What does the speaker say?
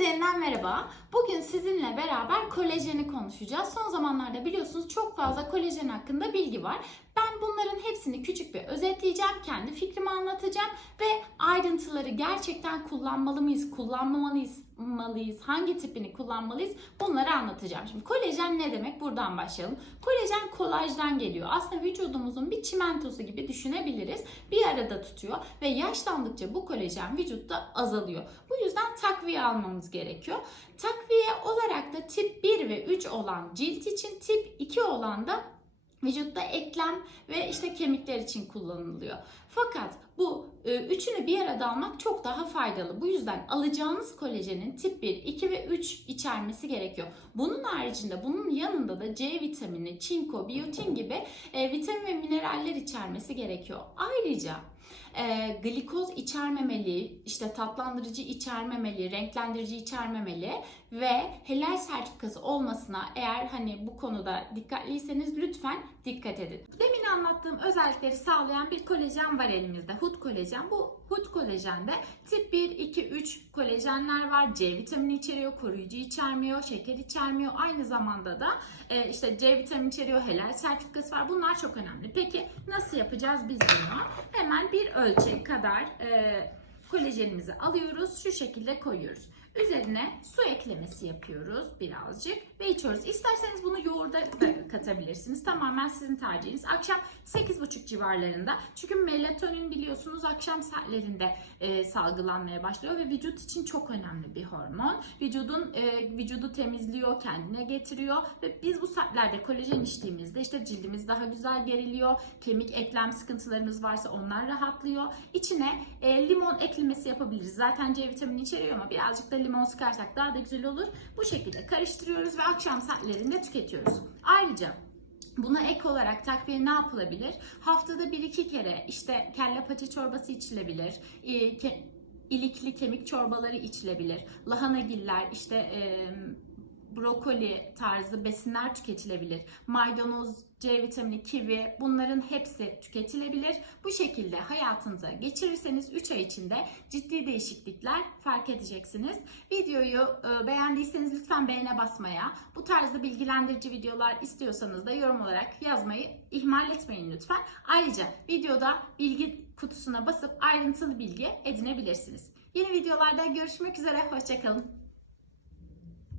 Herkese yeniden merhaba. Bugün sizinle beraber kolajeni konuşacağız. Son zamanlarda biliyorsunuz çok fazla kolajen hakkında bilgi var. Ben bunların hepsini küçük bir özetleyeceğim. Kendi fikrimi anlatacağım ve ayrıntıları gerçekten kullanmalı mıyız, kullanmamalıyız, malıyız, hangi tipini kullanmalıyız bunları anlatacağım. Şimdi kolajen ne demek? Buradan başlayalım. Kolajen kolajdan geliyor. Aslında vücudumuzun bir çimentosu gibi düşünebiliriz. Bir arada tutuyor ve yaşlandıkça bu kolajen vücutta azalıyor. Bu yüzden takviye almamız gerekiyor. Takviye olarak da tip 1 ve 3 olan cilt için, tip 2 olan da vücutta eklem ve işte kemikler için kullanılıyor. Fakat bu e, üçünü bir arada almak çok daha faydalı. Bu yüzden alacağınız kolajenin tip 1, 2 ve 3 içermesi gerekiyor. Bunun haricinde bunun yanında da C vitamini, çinko, biyotin gibi e, vitamin ve mineraller içermesi gerekiyor. Ayrıca e, glikoz içermemeli, işte tatlandırıcı içermemeli, renklendirici içermemeli ve helal sertifikası olmasına eğer hani bu konuda dikkatliyseniz lütfen dikkat edin. Demin anlattığım özellikleri sağlayan bir kolajen var elimizde. Hut kolajen. Bu hut kolajende tip 1, 2, 3 kolajenler var. C vitamini içeriyor, koruyucu içermiyor, şeker içermiyor. Aynı zamanda da e, işte C vitamini içeriyor, helal sertifikası var. Bunlar çok önemli. Peki nasıl yapacağız biz bunu? Hemen bir ölçek kadar e, kolajenimizi alıyoruz. Şu şekilde koyuyoruz. Üzerine su eklemesi yapıyoruz birazcık ve içiyoruz. İsterseniz bunu yoğurda da katabilirsiniz. Tamamen sizin tercihiniz. Akşam 8.30 civarlarında. Çünkü melatonin biliyorsunuz akşam saatlerinde e, salgılanmaya başlıyor ve vücut için çok önemli bir hormon. Vücudun e, vücudu temizliyor, kendine getiriyor ve biz bu saatlerde kolajen içtiğimizde işte cildimiz daha güzel geriliyor. Kemik eklem sıkıntılarımız varsa onlar rahatlıyor. İçine e, limon eklemesi yapabiliriz. Zaten C vitamini içeriyor ama birazcık da limon sıkarsak daha da güzel olur. Bu şekilde karıştırıyoruz ve akşam saatlerinde tüketiyoruz. Ayrıca Buna ek olarak takviye ne yapılabilir? Haftada bir iki kere işte kelle paça çorbası içilebilir. e, ilikli kemik çorbaları içilebilir. Lahanagiller, işte brokoli tarzı besinler tüketilebilir. Maydanoz, C vitamini, kivi bunların hepsi tüketilebilir. Bu şekilde hayatınıza geçirirseniz 3 ay içinde ciddi değişiklikler fark edeceksiniz. Videoyu e, beğendiyseniz lütfen beğene basmaya, bu tarzda bilgilendirici videolar istiyorsanız da yorum olarak yazmayı ihmal etmeyin lütfen. Ayrıca videoda bilgi kutusuna basıp ayrıntılı bilgi edinebilirsiniz. Yeni videolarda görüşmek üzere, hoşçakalın.